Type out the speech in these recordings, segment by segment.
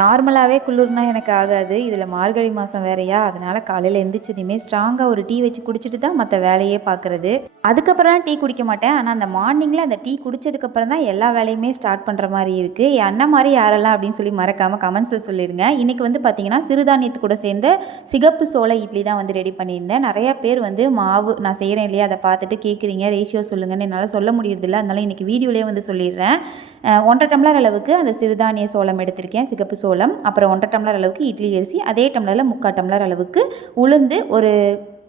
நார்மலாகவே குளிர்னா எனக்கு ஆகாது. இதில் மார்கழி மாதம் வேறயா, அதனால் காலையில் எந்திரிச்சதுமே ஸ்ட்ராங்காக ஒரு டீ வச்சு குடிச்சிட்டு தான் மற்ற வேலையே பார்க்குறது. அதுக்கப்புறம் டீ குடிக்க மாட்டேன். ஆனால் அந்த மார்னிங்கில் அந்த டீ குடித்ததுக்கப்புறம் தான் எல்லா வேலையுமே ஸ்டார்ட் பண்ணுற மாதிரி இருக்குது. என் அண்ணன் மாதிரி யாரெல்லாம் அப்படின்னு சொல்லி மறக்காமல் கமெண்ட்ஸில் சொல்லிடுங்க. இன்றைக்கி வந்து பார்த்திங்கன்னா சிறுதானியத்து கூட சேர்ந்த சிகப்பு சோள இட்லி தான் வந்து ரெடி பண்ணியிருந்தேன். நிறையா பேர் வந்து மாவு நான் செய்கிறேன் இல்லையா, அதை பார்த்துட்டு கேட்குறீங்க, ரேஷியோ சொல்லுங்கன்னு என்னால் சொல்ல முடியறதில்ல. அதனால் இன்றைக்கி வீடியோலேயே வந்து சொல்லிடுறேன். 1.5 டம்ளர் அளவுக்கு அந்த சிறுதானிய சோளம் எடுத்திருக்கேன், சிகப்பு சோளம். அப்புறம் 1.5 டம்ளர் அளவுக்கு இட்லி அரிசி, அதே டம்ளரில் 3/4 டம்ளர் அளவுக்கு உளுந்து, ஒரு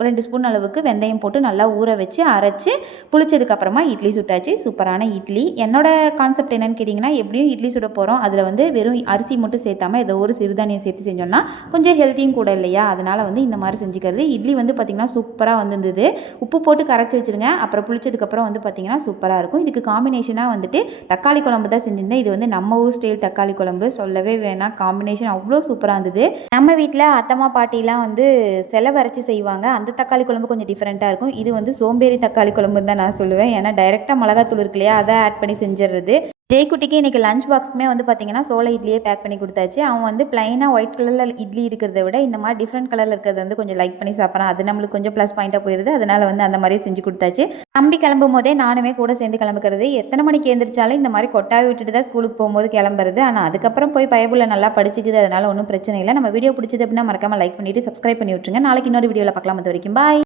2 ஸ்பூன் அளவுக்கு வெந்தயம் போட்டு நல்லா ஊற வச்சு அரைச்சி புளிச்சதுக்கப்புறமா இட்லி சுட்டாச்சு. சூப்பரான இட்லி. என்னோட கான்செப்ட் என்னென்னு கேட்டிங்கன்னா, எப்படியும் இட்லி சுட போகிறோம், அதில் வந்து வெறும் அரிசி மட்டும் சேர்த்தாமல் ஏதோ ஒரு சிறுதானியம் சேர்த்து செஞ்சோம்னா கொஞ்சம் ஹெல்த்தியும் கூட இல்லையா, அதனால் வந்து இந்த மாதிரி செஞ்சுக்கிறது. இட்லி வந்து பார்த்திங்கன்னா சூப்பராக வந்துருந்தது. உப்பு போட்டு கரைச்சி வச்சுருங்க. அப்புறம் புளிச்சதுக்கப்புறம் வந்து பார்த்திங்கன்னா சூப்பராக இருக்கும். இதுக்கு காம்பினேஷனாக வந்துட்டு தக்காளி குழம்பு தான் செஞ்சுருந்தேன். இது வந்து நம்ம ஊர் ஸ்டைல் தக்காளி குழம்பு, சொல்லவே வேணாம். காம்பினேஷன் அவ்வளோ சூப்பராக இருந்தது. நம்ம வீட்டில் அத்தம்மா பாட்டிலாம் வந்து செலவு அரைச்சி செய்வாங்க. அந்த தக்காளி குழம்பு கொஞ்சம் டிஃப்ரெண்ட்டாக இருக்கும். இது வந்து சோம்பேறி தக்காளி குழம்புன்னு தான் நான் சொல்லுவேன். ஏன்னா டைரெக்டாக மிளகாத்தூள் இருக்கு இல்லையா, அதை ஆட் பண்ணி செஞ்சிடுறது. ஜெய்குட்டிக்கு இன்றைக்கி லஞ்ச் பாக்ஸ்க்குமே வந்து பார்த்திங்கன்னா சோள இட்லியே பேக் பண்ணி கொடுத்தாச்சு. அவன் வந்து ப்ளைனாக ஒயிட் கலரில் இட்லி இருக்கிறத விட இந்த மாதிரி டிஃப்ரெண்ட் கலரில் இருக்கிறத வந்து கொஞ்சம் லைக் பண்ணி சாப்பிட்றான். அது நம்மளுக்கு கொஞ்சம் ப்ளஸ் பாயிண்ட்டாக போயிடுது. அதனால் வந்து அந்த மாதிரியே செஞ்சு கொடுத்தாச்சு. தம்பி கிளம்பும் போதே நானுமே கூட சேர்ந்து கிளம்புக்கிறது. எத்தனை மணிக்கு எழுந்திரிச்சாலும் இந்த மாதிரி கொட்டாவி விட்டுட்டு தான் ஸ்கூலுக்கு போகும்போது கிளம்புறது. ஆனால் அதுக்கப்புறம் போய் பைபிளில் நல்லா படிச்சுக்குது. அதனால் ஒன்றும் பிரச்சனை இல்லை. நம்ம வீடியோ பிடிச்சது அப்படின்னா மறக்காமல் லைக் பண்ணிவிட்டு சப்ஸ்கிரைப் பண்ணி விட்டுருங்க. நாளைக்கு இன்னொரு வீடியோவில் பார்க்கலாம். அது வரைக்கும் பாய்.